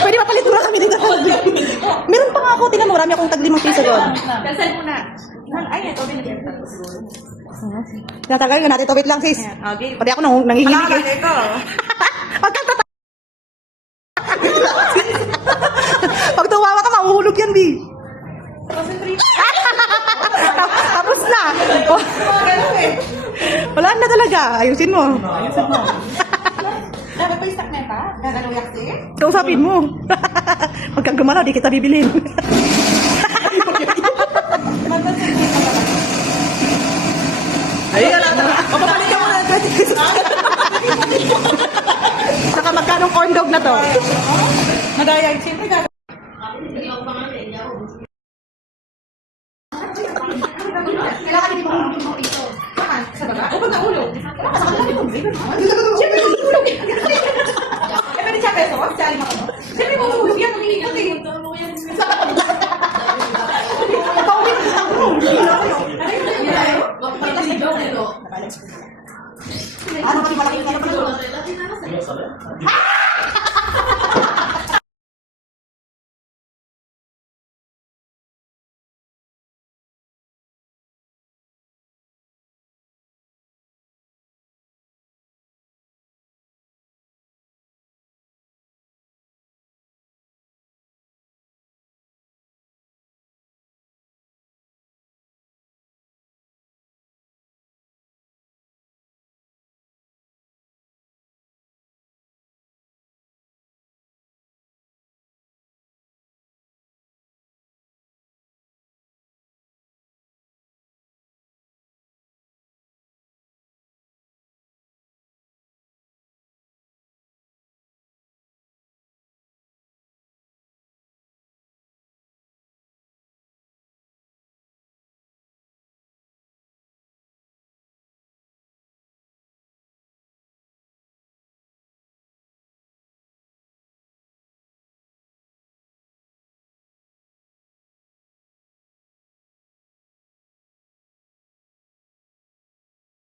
Pwede mapalitura kami dito. Meron pa nga ako, tingnan mo, marami akong tag 5 piso doon. Cancel mo na. Ay, ito din yung siguro. Tinatagal ka natin ito. Wait lang, sis. Okay. Pati ako nanginginig eh. Ito. Pag pag tumawa ka, mahuhulog yan, Bi. Tapos na. Wala na talaga. Ayusin mo. Dapat pa istak na pa? Gagalaw yaksi? Kausapin mo. Pag kang gumalaw, di kita bibilin. Ayun na. Papabalik ka muna. Saka magkanong corn dog na to? Madaya. Siyempre gagalaw. Kailangan hindi mahulog mo ito. Saan? Sa baba? O ba't nahulog? Sa kanila ito. Siyempre mahulog. Eh, pwede siya peso? Sali mo ako. Siyempre mahulog yan. Umiikot eh. Pauwi ng utang mo. Ano? Ano?